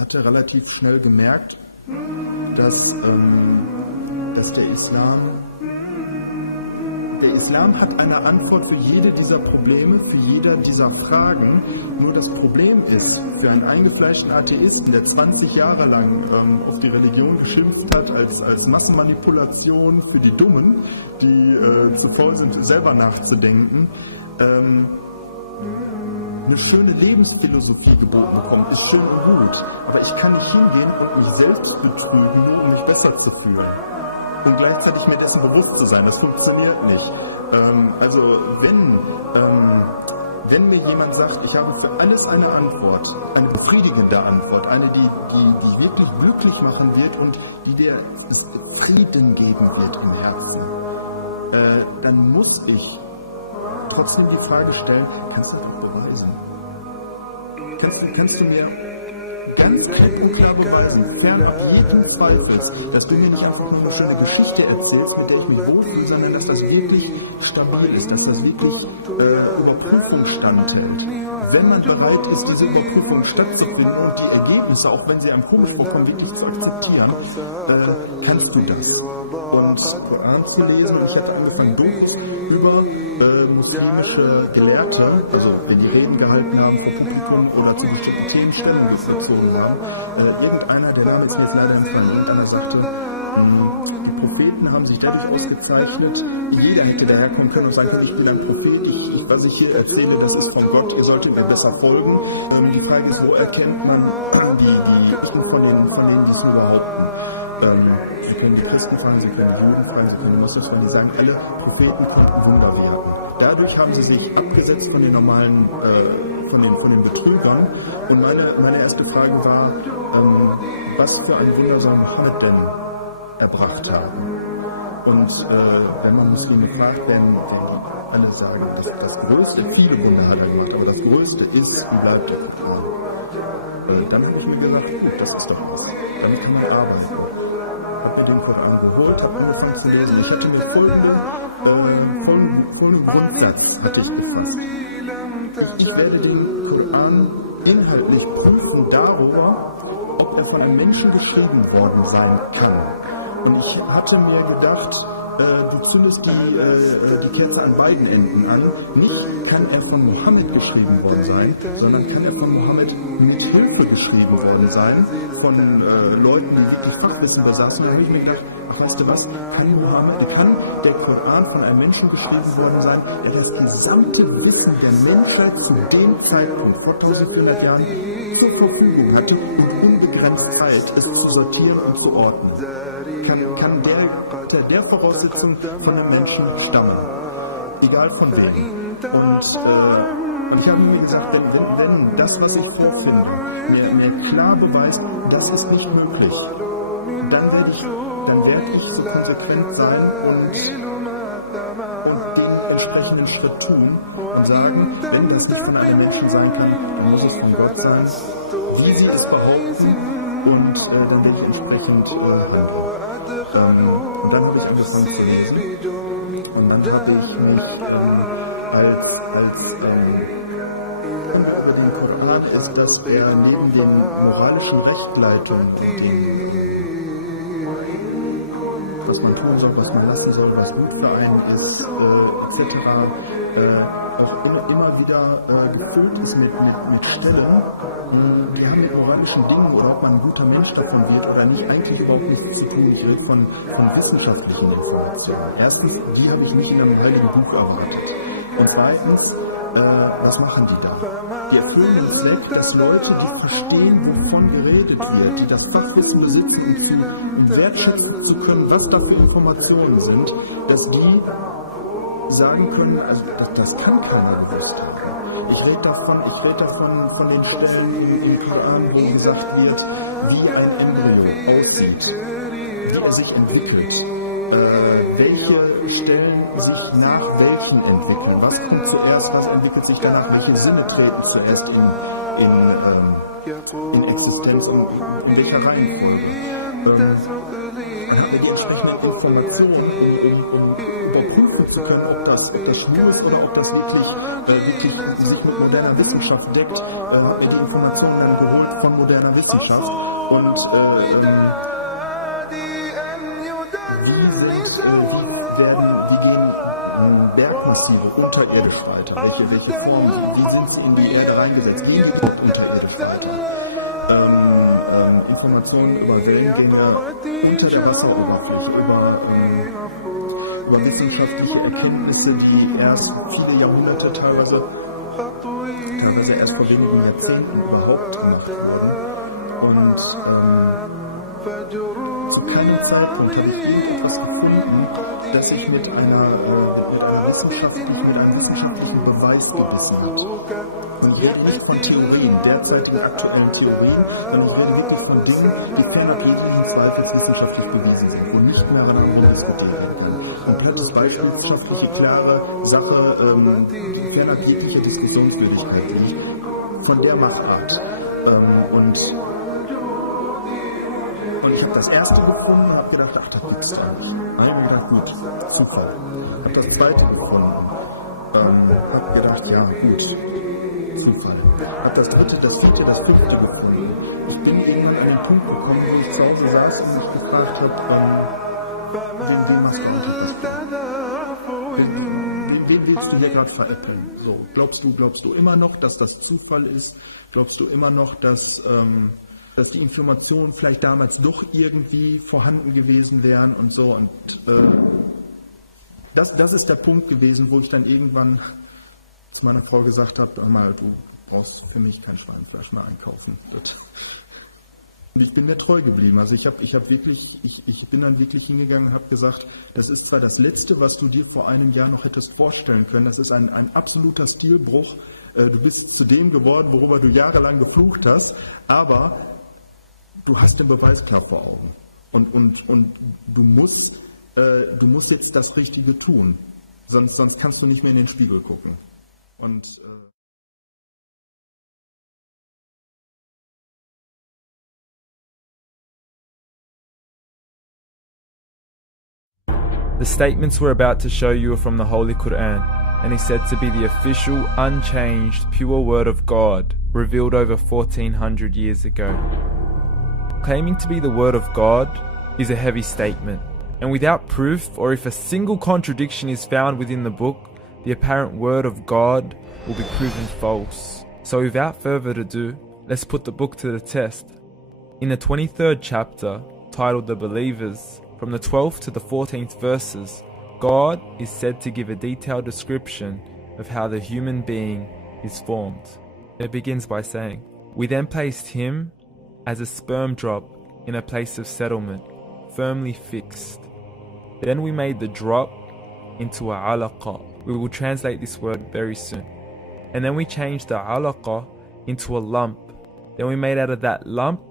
hatte relativ schnell gemerkt, dass der Islam hat eine Antwort für jede dieser Probleme, für jede dieser Fragen. Nur das Problem ist, für einen eingefleischten Atheisten, der 20 Jahre lang auf die Religion geschimpft hat, als Massenmanipulation für die Dummen, die zu faul sind, selber nachzudenken, eine schöne Lebensphilosophie geboten bekommen, ist schön und gut. Aber ich kann nicht hingehen und mich selbst betrügen, nur um mich besser zu fühlen. Und gleichzeitig mir dessen bewusst zu sein, das funktioniert nicht. Also wenn mir jemand sagt, ich habe für alles eine Antwort, eine befriedigende Antwort, eine, die wirklich glücklich machen wird und die dir Frieden geben wird im Herzen, dann muss ich trotzdem die Frage stellen, kannst du das beweisen? Kannst du mir ganz klipp und klar beweisen, fernab jeden Zweifels, dass du mir nicht einfach nur eine schöne Geschichte erzählst, mit der ich mich wohlfühle, sondern dass das wirklich stabil ist, dass das wirklich Überprüfung standhält. Wenn man bereit ist, diese Überprüfung stattzufinden und die Ergebnisse, auch wenn sie einem komisch vorkommen, wirklich zu akzeptieren, kannst du das. Und Qur'an zu lesen, und ich hatte angefangen, Dokus über muslimische Gelehrte, also wenn die Reden gehalten haben vor Publikum oder zu bestimmten Themen Stellung bezogen haben, irgendeiner, der Name ist mir jetzt leider entfallen, irgendeiner sagte, die Propheten haben sich dadurch ausgezeichnet, jeder hätte daherkommen können und sagen können, ich bin ein Prophet, was ich hier erzähle, das ist von Gott, ihr solltet mir besser folgen. Die Frage ist, wo erkennt man die Echten von denen, die es nur behaupten? Sie können die Christen fragen, Sie können die Juden fragen, Sie können die Moslems fragen, die sagen, alle Propheten konnten Wunder wirken. Dadurch haben sie sich abgesetzt von den normalen, von den Betrügern. Und meine erste Frage war, was für ein Wunder soll Mohammed denn erbracht haben? Und wenn man Muslime fragt, werden alle sagen, das Größte, viele Wunder hat er gemacht, aber das Größte ist, wie bleibt der Qur'an? Dann habe ich mir gedacht, gut, das ist doch was. Damit kann man arbeiten. Habe mir den Qur'an geholt, habe angefangen zu lesen. Ich hatte mir folgenden Grundsatz hatte ich gefasst. Ich werde den Qur'an inhaltlich prüfen darüber, ob er von einem Menschen geschrieben worden sein kann. Und ich hatte mir gedacht, du zündest die Kerze an beiden Enden an. Nicht kann er von Mohammed geschrieben worden sein, sondern kann er von Mohammed mit Hilfe geschrieben worden sein, von Leuten, die wirklich Fachwissen besaßen. Da habe ich mir gedacht, ach, weißt du was, kann der Koran von einem Menschen geschrieben worden sein, der das gesamte Wissen der Menschheit zu dem Zeitpunkt vor 1400 Jahren zur Verfügung hatte und unbegrenzt Zeit, es zu sortieren und zu ordnen. Kann der Voraussetzung von einem Menschen stammen. Egal von wem. Und ich habe mir gesagt, wenn das, was ich vorfinde, mir klar beweist, das ist nicht möglich, dann werde ich so konsequent sein und den entsprechenden Schritt tun und sagen, wenn das nicht von einem Menschen sein kann, dann muss es von Gott sein, wie sie es behaupten, und dann werde ich entsprechend handeln. Und dann habe ich angefangen zu lesen und dann habe ich mich über den Qur'an ist, dass er neben den moralischen Rechtleitungen, was man tun soll, was man lassen soll, was gut für einen ist, etc., auch immer wieder gefüllt ist mit Stellen, die haben mit moralischen Dingen oder ob man ein guter Mensch davon wird oder nicht, eigentlich überhaupt nichts zu tun von wissenschaftlichen Informationen. Erstens, die habe ich nicht in einem heiligen Buch erwartet. Und zweitens, was machen die da? Die erfüllen den Zweck, dass Leute, die verstehen, wovon geredet wird, die das Fachwissen besitzen, um wertschätzen zu können, was da für Informationen sind, dass die sagen können, also das kann keiner gewusst haben. Ich rede davon von den Stellen im Qur'an, wo gesagt wird, wie ein Embryo aussieht, wie er sich entwickelt, welche Stellen sich nach welchen entwickeln, was kommt zuerst, was entwickelt sich danach, welche Sinne treten zuerst in Existenz und in welcher Reihenfolge. Dann haben wir die entsprechenden Informationen, um überprüfen nachvollziehen zu können, ob das schwul ist oder ob das wirklich sich mit moderner Wissenschaft deckt, habe mir die Informationen dann geholt von moderner Wissenschaft und wie gehen Bergmassive unterirdisch weiter? Welche Formen, wie sind sie in die Erde reingesetzt? Wie gehen die überhaupt unterirdisch weiter? Informationen über Wellengänge unter der Wasseroberfläche, über wissenschaftliche Erkenntnisse, die erst viele Jahrhunderte, teilweise erst vor wenigen Jahrzehnten überhaupt gemacht wurden. Und zu keinem Zeitpunkt habe ich irgendetwas gefunden, das sich mit einem wissenschaftlichen Beweis gebissen hat. Und ich rede nicht von Theorien, derzeitigen aktuellen Theorien, sondern ich rede wirklich von Dingen, die fernab jeglichen Zweifels wissenschaftlich bewiesen sind, wo nicht mehr daran rumdiskutiert werden kann. Komplettes wissenschaftliche, klare Sache, fernab jeglicher Diskussionswürdigkeit liegt, von der Machart. Und ich habe das erste gefunden und habe gedacht, ach, das gibt's ja nicht. Dann habe ich gedacht, gut, Zufall. Habe das zweite gefunden. Habe gedacht, ja, gut, Zufall. Habe das dritte, das vierte, das fünfte gefunden. Ich bin irgendwann an den Punkt gekommen, wo ich zu Hause saß und mich gefragt habe, wen machst du eigentlich? Wen willst du hier gerade veräppeln? So, glaubst du immer noch, dass das Zufall ist? Glaubst du immer noch, dass die Informationen vielleicht damals doch irgendwie vorhanden gewesen wären und so. Und das ist der Punkt gewesen, wo ich dann irgendwann zu meiner Frau gesagt habe, hör mal, du brauchst für mich kein Schweinefleisch mehr einkaufen. Und ich bin mir treu geblieben. Also ich bin dann wirklich hingegangen und habe gesagt, das ist zwar das Letzte, was du dir vor einem Jahr noch hättest vorstellen können, das ist ein absoluter Stilbruch. Du bist zu dem geworden, worüber du jahrelang geflucht hast, aber du hast den Beweis klar vor Augen und du musst jetzt das Richtige tun, sonst kannst du nicht mehr in den Spiegel gucken. Und The statements we're about to show you are from the Holy Qur'an and is said to be the official, unchanged, pure word of God, revealed over 1400 years ago. Claiming to be the word of God is a heavy statement, and without proof, or if a single contradiction is found within the book, the apparent word of God will be proven false. So without further ado, let's put the book to the test. In the 23rd chapter, titled The Believers, from the 12th to the 14th verses, God is said to give a detailed description of how the human being is formed. It begins by saying, "We then placed him as a sperm drop in a place of settlement, firmly fixed. Then we made the drop into a alaqa." We will translate this word very soon. "And then we changed the alaqa into a lump. Then we made out of that lump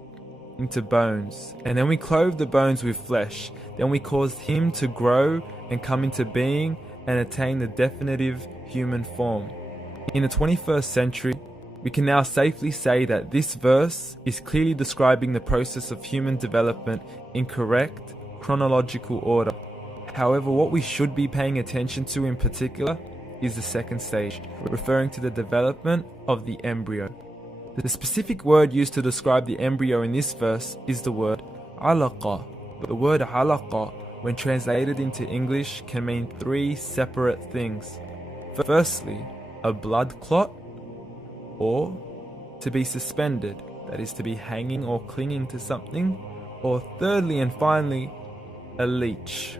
into bones. And then we clothed the bones with flesh. Then we caused him to grow and come into being and attain the definitive human form." In the 21st century, we can now safely say that this verse is clearly describing the process of human development in correct chronological order. However, what we should be paying attention to in particular is the second stage, referring to the development of the embryo. The specific word used to describe the embryo in this verse is the word alaqa. The word alaqa, when translated into English, can mean three separate things. Firstly, a blood clot, or to be suspended, that is to be hanging or clinging to something, or thirdly and finally, a leech.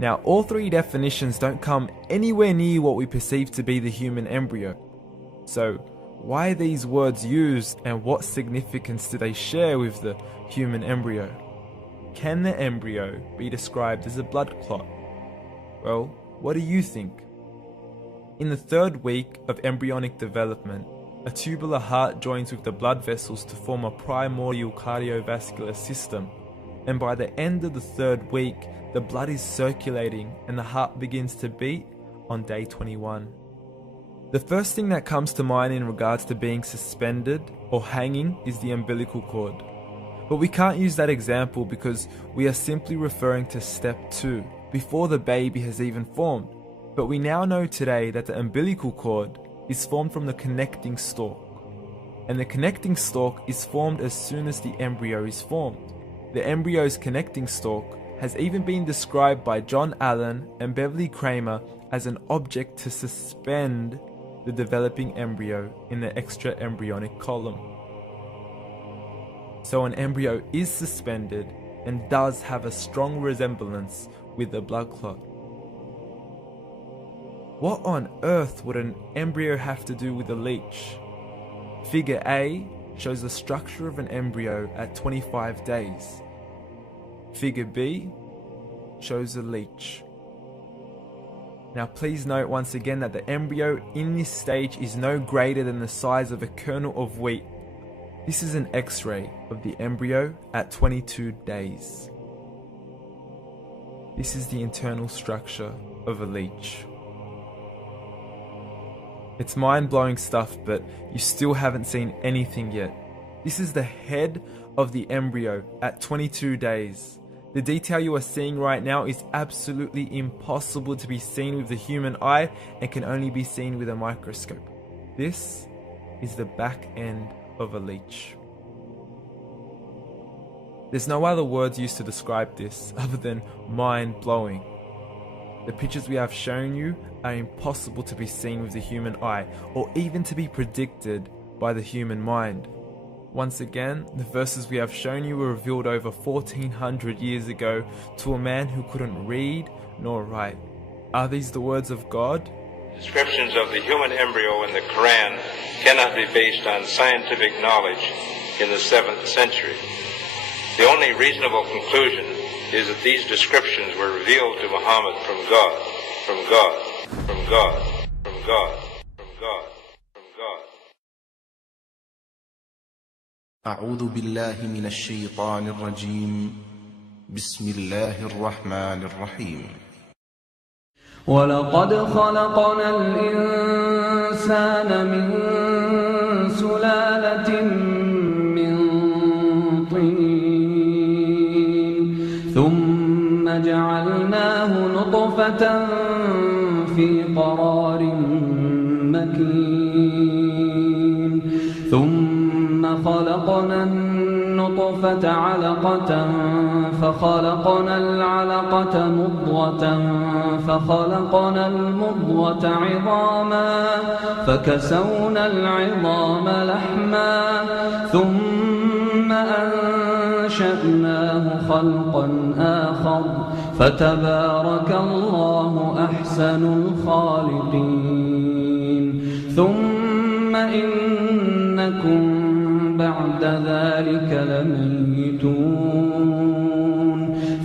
Now, all three definitions don't come anywhere near what we perceive to be the human embryo. So, why are these words used and what significance do they share with the human embryo? Can the embryo be described as a blood clot? Well, what do you think? In the third week of embryonic development, a tubular heart joins with the blood vessels to form a primordial cardiovascular system, and by the end of the third week, the blood is circulating and the heart begins to beat on day 21. The first thing that comes to mind in regards to being suspended or hanging is the umbilical cord. But we can't use that example because we are simply referring to step 2, before the baby has even formed. But we now know today that the umbilical cord is formed from the connecting stalk. And the connecting stalk is formed as soon as the embryo is formed. The embryo's connecting stalk has even been described by John Allen and Beverly Kramer as an object to suspend the developing embryo in the extra-embryonic column. So an embryo is suspended and does have a strong resemblance with a blood clot. What on earth would an embryo have to do with a leech? Figure A shows the structure of an embryo at 25 days. Figure B shows a leech. Now please note once again that the embryo in this stage is no greater than the size of a kernel of wheat. This is an X-ray of the embryo at 22 days. This is the internal structure of a leech. It's mind-blowing stuff, but you still haven't seen anything yet. This is the head of the embryo at 22 days. The detail you are seeing right now is absolutely impossible to be seen with the human eye and can only be seen with a microscope. This is the back end of a leech. There's no other words used to describe this other than mind-blowing. The pictures we have shown you are impossible to be seen with the human eye or even to be predicted by the human mind. Once again, the verses we have shown you were revealed over 1400 years ago to a man who couldn't read nor write. Are these the words of God? Descriptions of the human embryo in the Qur'an cannot be based on scientific knowledge in the 7th century. The only reasonable conclusion is that these descriptions were revealed to Muhammad from God, from God, from God, from God, from God, from God. أعوذ بالله من الشيطان الرجيم بسم الله الرحمن الرحيم ولقد خلقنا الإنسان من سلالة من طين ثم جعلناه نطفة في قرار مكين ثم خلقنا النطفة علقة فخلقنا العلقة مضغة فخلقنا المضغة عظاما فكسونا العظام لحما ثم أنشأناه خلقا آخر فتبارك الله أحسن الخالقين ثم إنكم بعد ذلك لميتون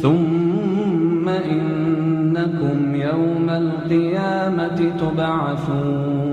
ثم إنكم يوم القيامة تبعثون